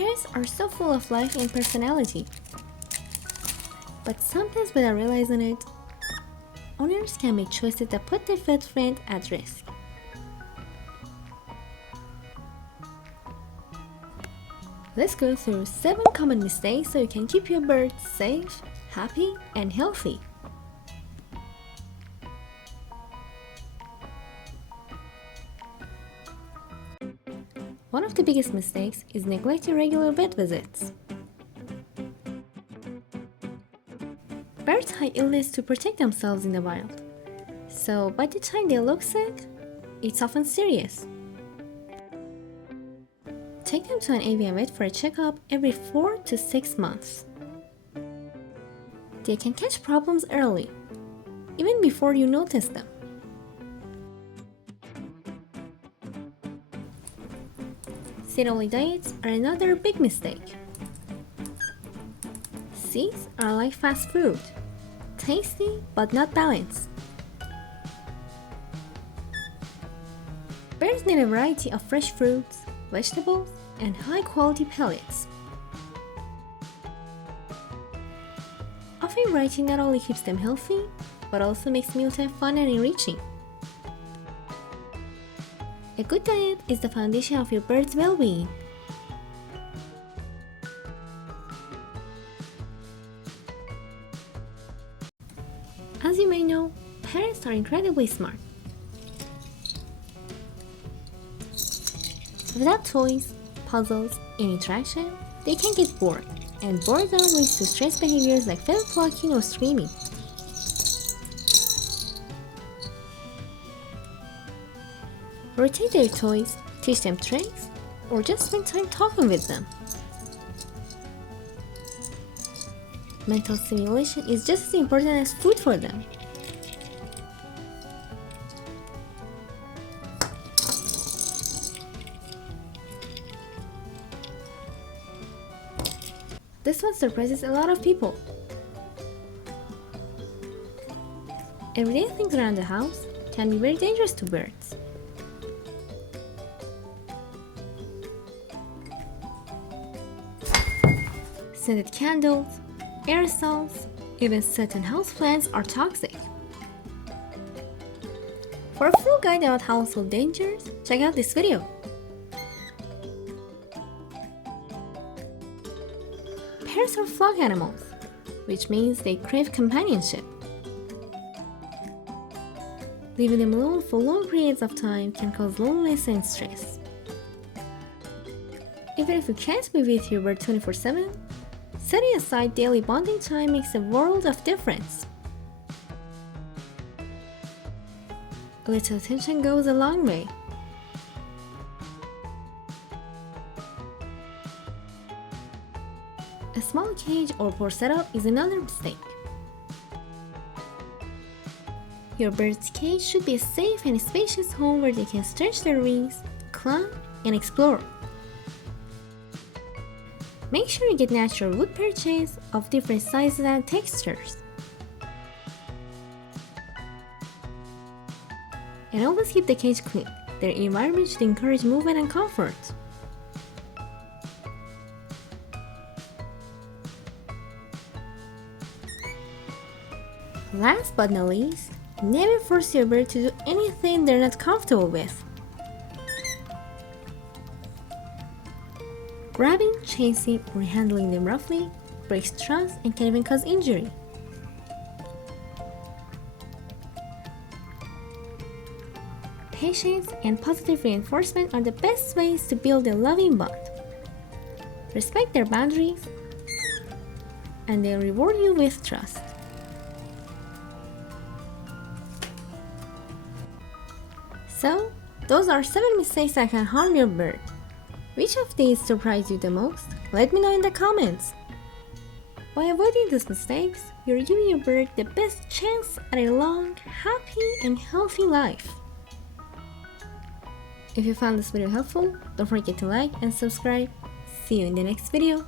Parrots are so full of life and personality. But sometimes without realizing it, owners can make choices that put their pet friend at risk. Let's go through 7 common mistakes so you can keep your bird safe, happy, and healthy. One of the biggest mistakes is neglecting regular vet visits. Birds hide illness to protect themselves in the wild, so by the time they look sick, it's often serious. Take them to an avian vet for a checkup every 4 to 6 months. They can catch problems early, even before you notice them. Seed-only diets are another big mistake. Seeds are like fast food, tasty but not balanced. Birds need a variety of fresh fruits, vegetables, and high-quality pellets. Often variety not only keeps them healthy, but also makes mealtime fun and enriching. A good diet is the foundation of your bird's well-being. As you may know, parrots are incredibly smart. Without toys, puzzles, and interaction, they can get bored, and boredom leads to stress behaviors like feather plucking or screaming. Rotate their toys, teach them tricks, or just spend time talking with them. Mental stimulation is just as important as food for them. This one surprises a lot of people. Everyday things around the house can be very dangerous to birds. Scented candles, aerosols, even certain houseplants are toxic. For a full guide about household dangers, check out this video. Parrots are flock animals, which means they crave companionship. Leaving them alone for long periods of time can cause loneliness and stress. Even if you can't be with your bird 24/7, setting aside daily bonding time makes a world of difference. A little attention goes a long way. A small cage or poor setup is another mistake. Your bird's cage should be a safe and spacious home where they can stretch their wings, climb, and explore. Make sure you get natural wood perches of different sizes and textures. And always keep the cage clean. Their environment should encourage movement and comfort. Last but not least, never force your bird to do anything they're not comfortable with. Grabbing, chasing, or handling them roughly breaks trust and can even cause injury. Patience and positive reinforcement are the best ways to build a loving bond. Respect their boundaries, and they'll reward you with trust. So, those are 7 mistakes that can harm your bird. Which of these surprised you the most? Let me know in the comments. By avoiding these mistakes, you're giving your bird the best chance at a long, happy, and healthy life. If you found this video helpful, don't forget to like and subscribe. See you in the next video.